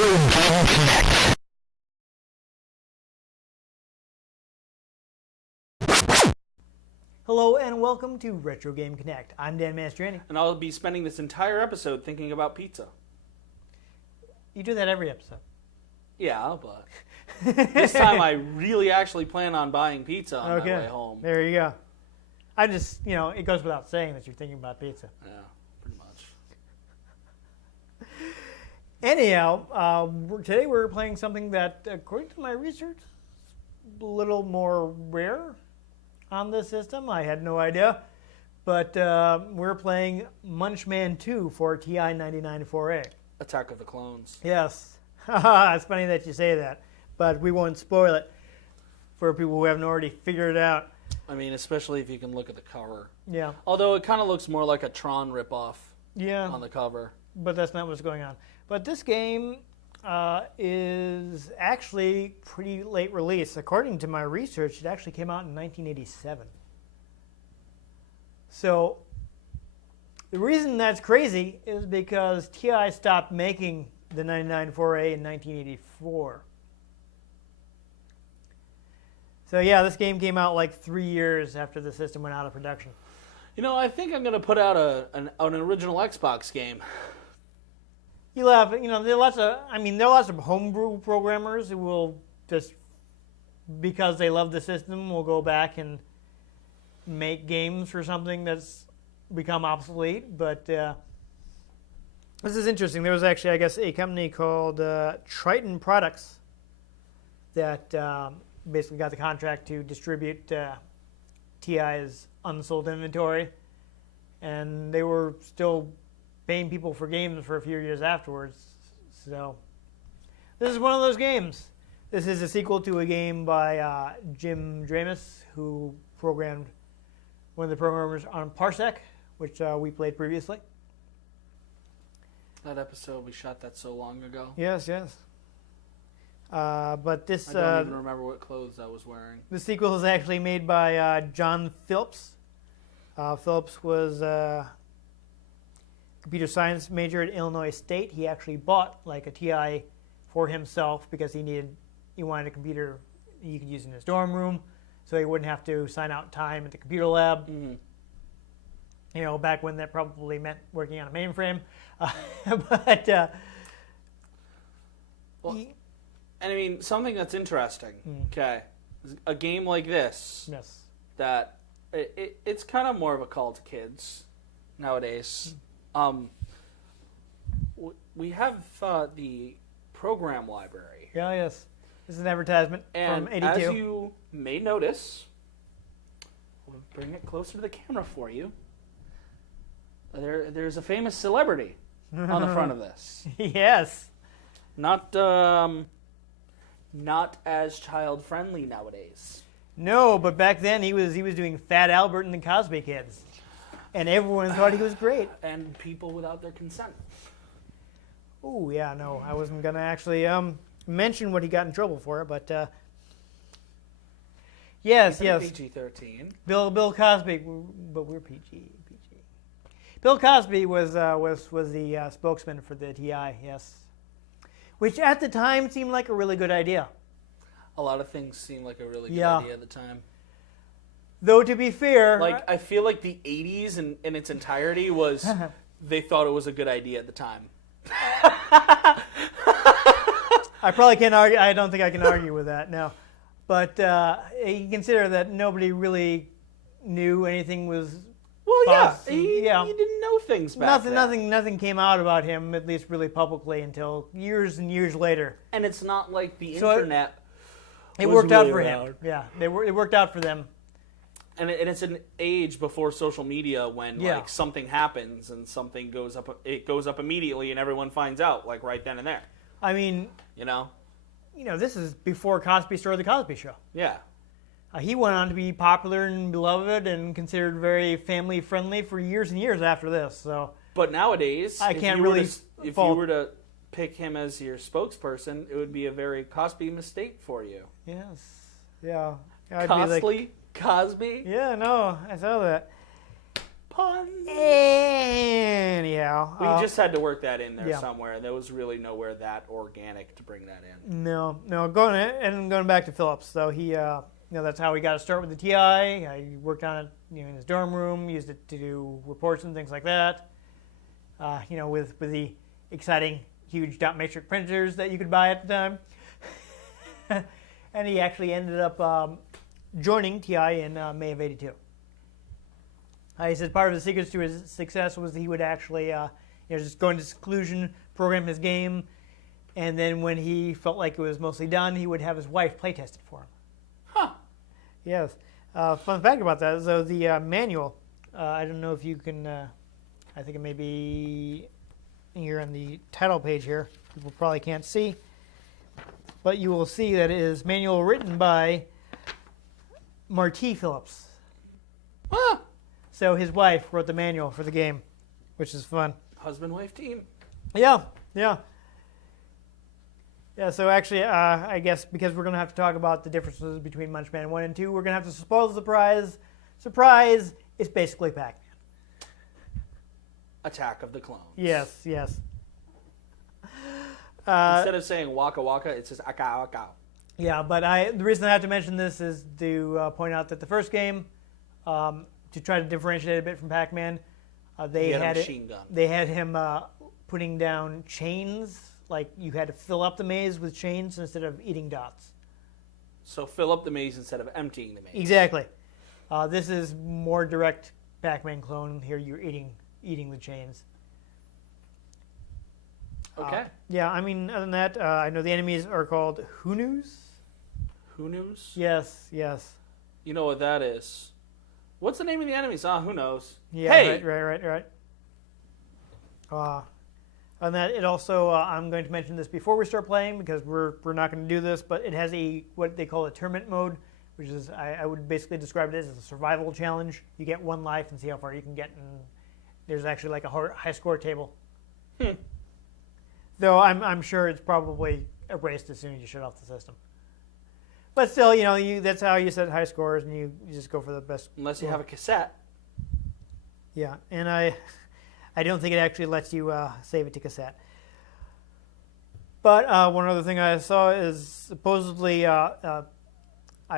Game Connect. Hello and welcome to Retro Game Connect. I'm Dan Mastriani. And I'll be spending this entire episode thinking about pizza. You do that every episode. Yeah, but this time I really actually plan on buying pizza on my way home. There you go. I just, it goes without saying that you're thinking about pizza. Yeah, pretty much. Anyhow, today we're playing something that, according to my research, is a little more rare on this system. I had no idea. But we're playing Munchman 2 for TI-99 4A. Attack of the Clones. Yes. It's funny that you say that. But we won't spoil it for people who haven't already figured it out. I mean, especially if you can look at the cover. Yeah. Although it kind of looks more like a Tron ripoff on the cover. But that's not what's going on. But this game is actually pretty late release. According to my research, it actually came out in 1987. So the reason that's crazy is because TI stopped making the 99 4A in 1984. So yeah, this game came out like 3 years after the system went out of production. I think I'm going to put out an original Xbox game. You'll have, there are lots of homebrew programmers who will just, because they love the system, will go back and make games for something that's become obsolete. But this is interesting. There was actually, I guess, a company called Triton Products that basically got the contract to distribute TI's unsold inventory, and they were still paying people for games for a few years afterwards. So this is one of those games. This is a sequel to a game by Jim Dramus, who programmed one of the programmers on Parsec, which we played previously. That episode, we shot that so long ago. Yes. But this... I don't even remember what clothes I was wearing. The sequel is actually made by John Phillips. Phillips was a computer science major at Illinois State. He actually bought like a TI for himself because he wanted a computer he could use in his dorm room, so he wouldn't have to sign out time at the computer lab. Mm-hmm. Back when that probably meant working on a mainframe. And I mean, something that's interesting, okay, a game like this, yes, that it's kind of more of a call to kids nowadays. We have the program library. Yeah, yes. This is an advertisement and from 82. As you may notice, we'll bring it closer to the camera for you. There's a famous celebrity on the front of this. Yes. Not as child friendly nowadays. No, but back then he was doing Fat Albert and the Cosby Kids, and everyone thought he was great. And people without their consent. Oh yeah, no, I wasn't gonna actually mention what he got in trouble for, but yes. PG-13. Bill Cosby, but we're PG. Bill Cosby was the spokesman for the TI, yes. Which at the time seemed like a really good idea. A lot of things seemed like a really good idea at the time. Though to be fair... I feel like the 80s in its entirety was... they thought it was a good idea at the time. I probably can't argue... I don't think I can argue with that, no. But you consider that nobody really knew anything was... Well, he didn't know things back then. Nothing came out about him, at least really publicly, until years and years later. And it's not like the internet. It worked out for him. Yeah, it worked out for them. And it's an age before social media when like something happens and something goes up. It goes up immediately and everyone finds out like right then and there. I mean, this is before Cosby started the Cosby Show. Yeah. He went on to be popular and beloved and considered very family friendly for years and years after this. So, but nowadays, if you were to pick him as your spokesperson, it would be a very Cosby mistake for you. Yes. Yeah. Cosby? Yeah, no, I saw that. Puns. Anyhow. We just had to work that in there yeah. somewhere, and there was really nowhere that organic to bring that in. No. Going back to Phillips. So he, that's how he got to start with the TI. He worked on it, in his dorm room, used it to do reports and things like that. With the exciting, huge dot matrix printers that you could buy at the time. And he actually ended up joining TI in May of '82. He says part of the secrets to his success was he would actually, just go into seclusion, program his game, and then when he felt like it was mostly done, he would have his wife playtest it for him. Huh. Yes. Fun fact about that, so the manual, I don't know if you can, I think it may be here on the title page here. People probably can't see. But you will see that it is manual written by Marty Phillips. Ah! So his wife wrote the manual for the game, which is fun. Husband-wife team. Yeah. So actually, I guess because we're going to have to talk about the differences between Munchman 1 and 2, we're going to have to spoil the surprise. Surprise is basically Pac-Man. Attack of the Clones. Yes. Instead of saying waka waka, it says aka aka. Yeah, but the reason I have to mention this is to point out that the first game, to try to differentiate it a bit from Pac-Man, they had a machine gun. They had him putting down chains, like you had to fill up the maze with chains instead of eating dots. So fill up the maze instead of emptying the maze. Exactly. This is more direct Pac-Man clone. Here you're eating the chains. Okay. Other than that, I know the enemies are called Hunus. Hunus? Yes. You know what that is. What's the name of the enemies? Who knows? Yeah, hey! Right. On that, it also, I'm going to mention this before we start playing because we're not going to do this, but it has what they call a tournament mode, which is, I would basically describe it as a survival challenge. You get one life and see how far you can get, and there's actually like a high score table. Though I'm sure it's probably erased as soon as you shut off the system. But still, that's how you set high scores, and you just go for the best. Unless you have a cassette. Yeah, and I don't think it actually lets you save it to cassette. But one other thing I saw is supposedly I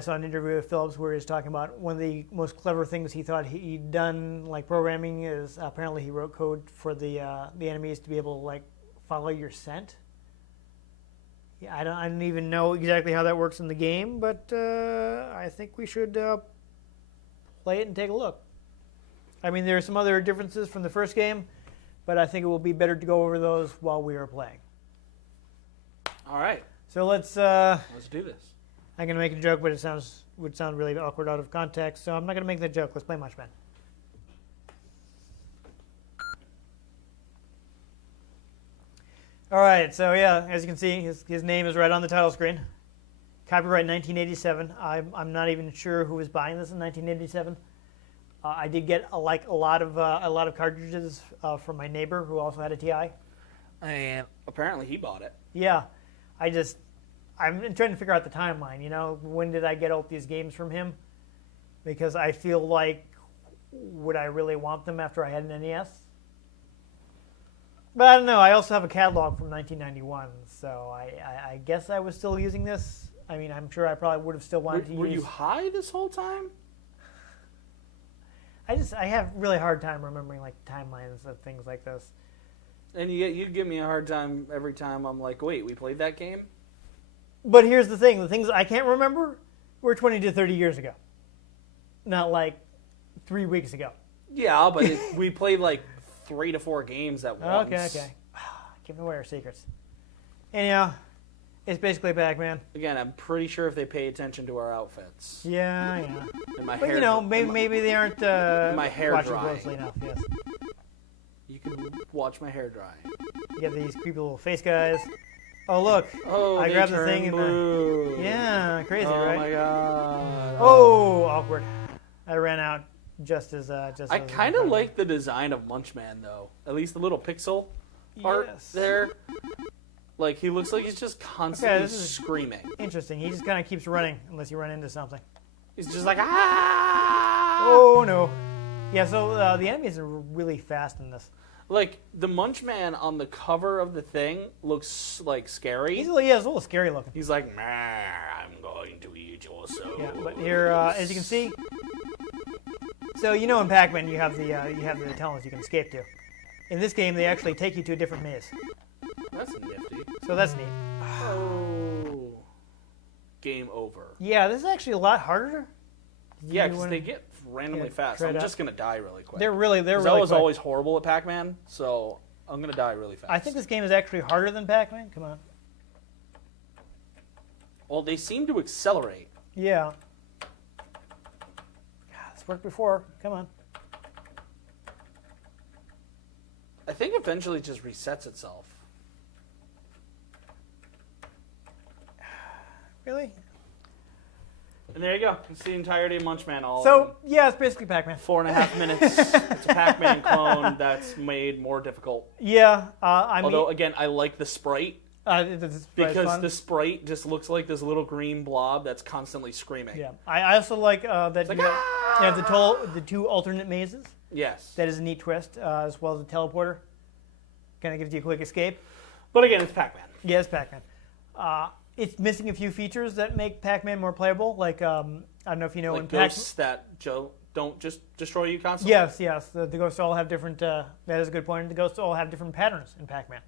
saw an interview with Phillips where he was talking about one of the most clever things he thought he'd done, like programming, is apparently he wrote code for the enemies to be able to like follow your scent. Yeah, I don't even know exactly how that works in the game, but I think we should play it and take a look. I mean, there are some other differences from the first game, but I think it will be better to go over those while we are playing. All right. So let's do this. I'm going to make a joke, but it would sound really awkward out of context, so I'm not going to make that joke. Let's play Munchman. All right, so yeah, as you can see, his name is right on the title screen. Copyright 1987. I'm not even sure who was buying this in 1987. I did get a lot of cartridges from my neighbor who also had a TI. And apparently he bought it. Yeah, I'm trying to figure out the timeline. When did I get all these games from him? Because I feel like, would I really want them after I had an NES? But I don't know. I also have a catalog from 1991, so I guess I was still using this. I mean, I'm sure I probably would have still wanted to use. Were you high this whole time? I have really hard time remembering like timelines of things like this. And you give me a hard time every time I'm like, wait, we played that game? But here's the thing. The things I can't remember were 20 to 30 years ago. Not like 3 weeks ago. Yeah, but we played like 3 to 4 games at once. Okay. Giving away our secrets. Anyhow, it's basically Pac-Man. Again, I'm pretty sure if they pay attention to our outfits. Yeah. And my but hair, maybe they aren't my hair watching drying. closely enough. Yes. You can watch my hair dry. You get these creepy little face guys. Oh look! Oh, I grabbed the thing blue. and yeah, crazy, oh right? Oh my god! Oh, awkward. I ran out just as I kind of like the design of Munchman though. At least the little pixel art there. Like he looks like he's just constantly screaming. Interesting. He just kind of keeps running unless you run into something. He's just like ah! Oh no! Yeah, so the enemies are really fast in this. Like, the Munchman on the cover of the thing looks, like, scary. He's a little scary looking. He's like, I'm going to eat your soul. Yeah, but here, as you can see, so in Pac-Man you have the tunnels you can escape to. In this game, they actually take you to a different maze. That's nifty. So that's neat. Oh. Game over. Yeah, this is actually a lot harder. Yeah, because they get randomly fast. I'm just going to die really quick. They're really quick. I was always horrible at Pac-Man, so I'm going to die really fast. I think this game is actually harder than Pac-Man. Come on. Well, they seem to accelerate. Yeah. This worked before. Come on. I think eventually it just resets itself. Really? And there you go. It's the entirety of Munchman all So, yeah, it's basically Pac-Man. 4.5 minutes. It's a Pac-Man clone that's made more difficult. Yeah. Although, again, I like the sprite. Because the fun. Sprite just looks like this little green blob that's constantly screaming. Yeah. I also like that like, you have the two alternate mazes. Yes. That is a neat twist, as well as the teleporter. Kind of gives you a quick escape. But again, it's Pac-Man. Yeah, it's Pac-Man. It's missing a few features that make Pac-Man more playable. Like, I don't know if you know... Like in ghosts that don't just destroy you constantly? Yes. The ghosts all have different... that is a good point. The ghosts all have different patterns in Pac-Man.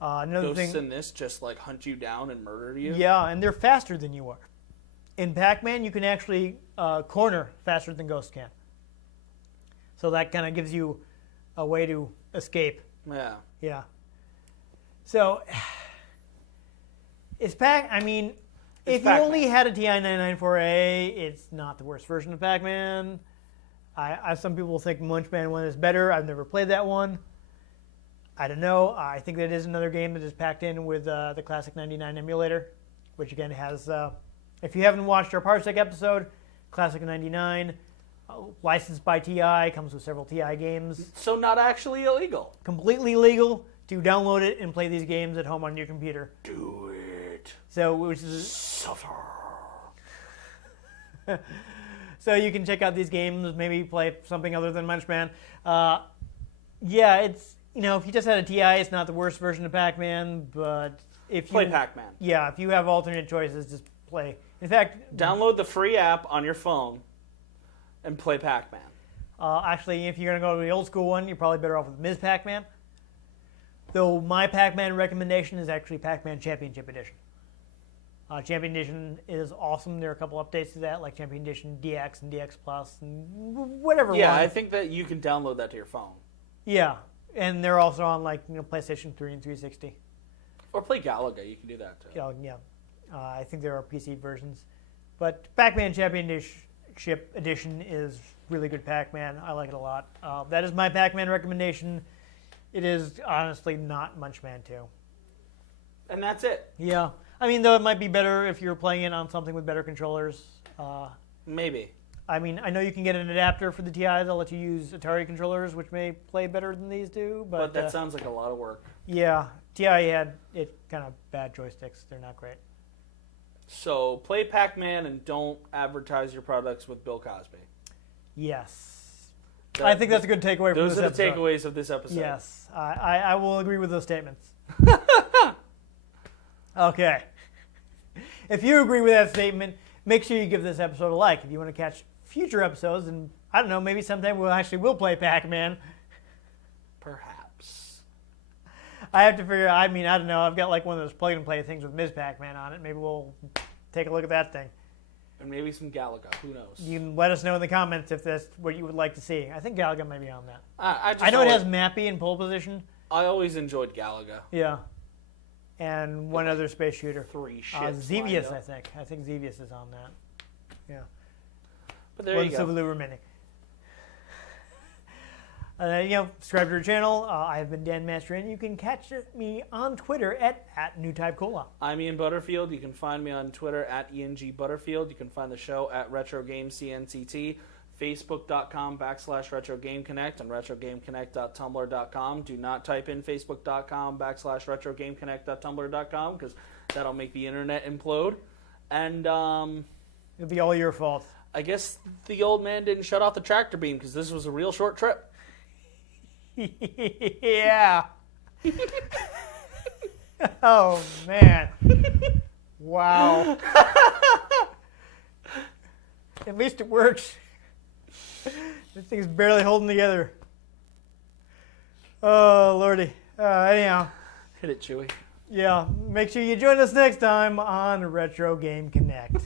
Ghosts in this just like hunt you down and murder you? Yeah, and they're faster than you are. In Pac-Man, you can actually corner faster than ghosts can. So that kind of gives you a way to escape. Yeah. Yeah. So, if you only had a TI-99 4A, it's not the worst version of Pac-Man. Some people think Munchman 1 is better. I've never played that one. I don't know. I think that is another game that is packed in with the Classic 99 emulator, which again has, if you haven't watched our Parsec episode, Classic 99, licensed by TI, comes with several TI games. So not actually illegal. Completely legal to download it and play these games at home on your computer. Do it. So, which is suffer. So you can check out these games, maybe play something other than Munchman. Yeah, it's, if you just had a TI, it's not the worst version of Pac-Man, but if you... Play Pac-Man. Yeah, if you have alternate choices, just play. In fact... Download the free app on your phone and play Pac-Man. Actually, if you're going to go to the old school one, you're probably better off with Ms. Pac-Man. Though my Pac-Man recommendation is actually Pac-Man Championship Edition. Champion Edition is awesome. There are a couple updates to that, like Champion Edition DX and DX Plus and whatever. Yeah, I think that you can download that to your phone. Yeah, and they're also on PlayStation 3 and 360. Or play Galaga. You can do that too. Yeah. I think there are PC versions, but Pac-Man Championship Edition is really good Pac-Man. I like it a lot. That is my Pac-Man recommendation. It is honestly not Munchman 2. And that's it. Yeah. Though it might be better if you're playing it on something with better controllers. Maybe. I know you can get an adapter for the TI that'll let you use Atari controllers, which may play better than these do. But that sounds like a lot of work. Yeah. TI had kind of bad joysticks. They're not great. So play Pac-Man and don't advertise your products with Bill Cosby. Yes. I think that's a good takeaway from this episode. Those are the takeaways of this episode. Yes. I will agree with those statements. Okay. If you agree with that statement, make sure you give this episode a like. If you want to catch future episodes, and I don't know, maybe sometime we'll play Pac-Man. Perhaps. I have to figure out, I don't know, I've got one of those plug-and-play things with Ms. Pac-Man on it. Maybe we'll take a look at that thing. And maybe some Galaga, who knows? You can let us know in the comments if that's what you would like to see. I think Galaga might be on that. I know it has Mappy in pole position. I always enjoyed Galaga. Yeah. And one other space shooter. 3 ships. Xevious, I think. I think Xevious is on that. Yeah. But there you go. Civil remaining. Subscribe to our channel. I have been Dan Mastriani. You can catch me on Twitter at NewTypeCola. I'm Ian Butterfield. You can find me on Twitter at ENG Butterfield. You can find the show at RetroGameCNCT. Facebook.com/RetroGameConnect and RetroGameConnect.tumblr.com. Do not type in Facebook.com/RetroGameConnect.tumblr.com because that'll make the internet implode. And it'll be all your fault. I guess the old man didn't shut off the tractor beam because this was a real short trip. Yeah. Oh, man. Wow. At least it works. This thing's barely holding together. Oh, Lordy. Anyhow. Hit it, Chewy. Yeah, make sure you join us next time on Retro Game Connect.